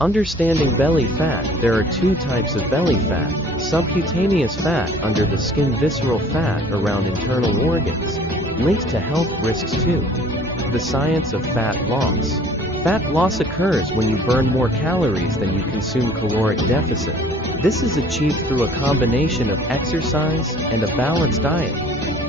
Understanding belly fat. There are two types of belly fat: subcutaneous fat under the skin, visceral fat around internal organs, linked to health risks too. The science of fat loss. Fat loss occurs when you burn more calories than you consume. Caloric deficit. This is achieved through a combination of exercise and a balanced diet.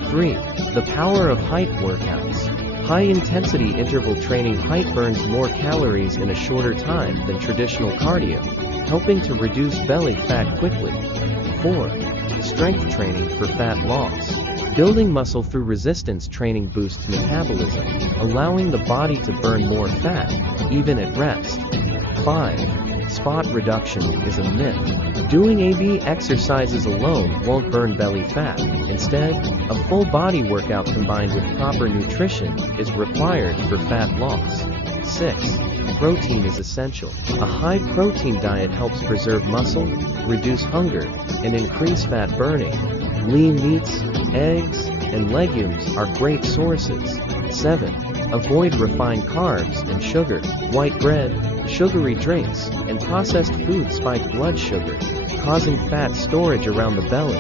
3. The power of height workouts. High-intensity interval training. Height burns more calories in a shorter time than traditional cardio, helping to reduce belly fat quickly. 4. Strength training for fat loss. Building muscle through resistance training boosts metabolism, allowing the body to burn more fat, even at rest. 5. Spot reduction is a myth. Doing AB exercises alone won't burn belly fat. Instead, a full body workout combined with proper nutrition is required for fat loss. 6. Protein is essential. A high-protein diet helps preserve muscle, reduce hunger, and increase fat burning. Lean meats, eggs, and legumes are great sources. 7. Avoid refined carbs and sugar. White bread, sugary drinks, and processed foods spike blood sugar, causing fat storage around the belly.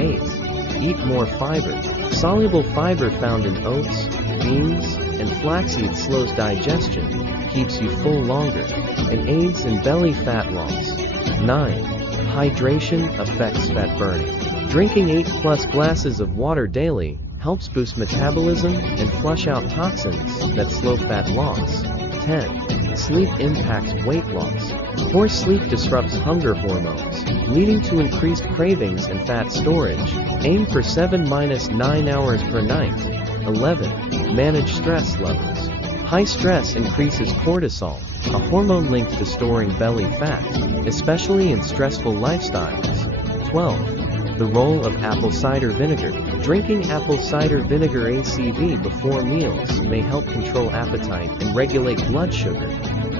8. Eat more fiber. Soluble fiber found in oats, beans, and flaxseed slows digestion, keeps you full longer, and aids in belly fat loss. 9. Hydration affects fat burning. Drinking 8+ glasses of water daily helps boost metabolism and flush out toxins that slow fat loss. 10. Sleep impacts weight loss. Poor sleep disrupts hunger hormones, leading to increased cravings and fat storage. Aim for 7-9 hours per night. 11. Manage stress levels. High stress increases cortisol, a hormone linked to storing belly fat, especially in stressful lifestyles. 12. The role of apple cider vinegar. Drinking apple cider vinegar ACV before meals may help control appetite and regulate blood sugar.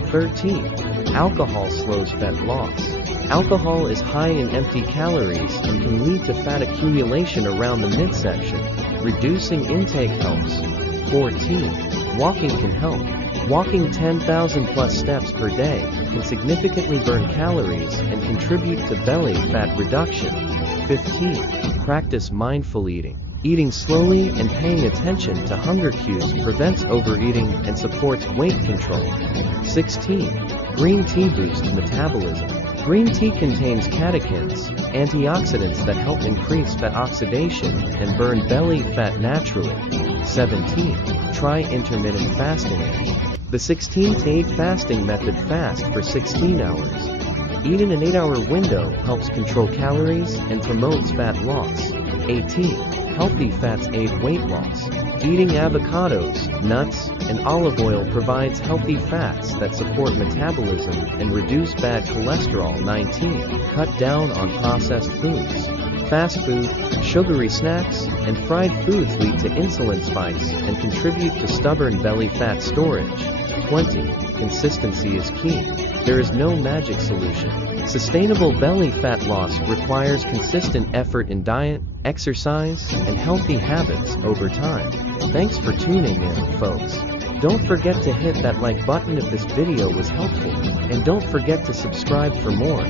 13. Alcohol slows fat loss. Alcohol is high in empty calories and can lead to fat accumulation around the midsection. Reducing intake helps. 14. Walking can help. Walking 10,000+ steps per day can significantly burn calories and contribute to belly fat reduction. 15. Practice mindful eating. Eating slowly and paying attention to hunger cues prevents overeating and supports weight control. 16. Green tea boosts metabolism. Green tea contains catechins, antioxidants that help increase fat oxidation and burn belly fat naturally. 17. Try intermittent fasting. The 16-8 fasting method. Fast for 16 hours. Eat in an 8-hour window helps control calories and promotes fat loss. 18. Healthy fats aid weight loss. Eating avocados, nuts, and olive oil provides healthy fats that support metabolism and reduce bad cholesterol. 19. Cut down on processed foods. Fast food, sugary snacks, and fried foods lead to insulin spikes and contribute to stubborn belly fat storage. 20. Consistency is key. There is no magic solution. Sustainable belly fat loss requires consistent effort in diet, exercise, and healthy habits over time. Thanks for tuning in, folks. Don't forget to hit that like button if this video was helpful, and don't forget to subscribe for more.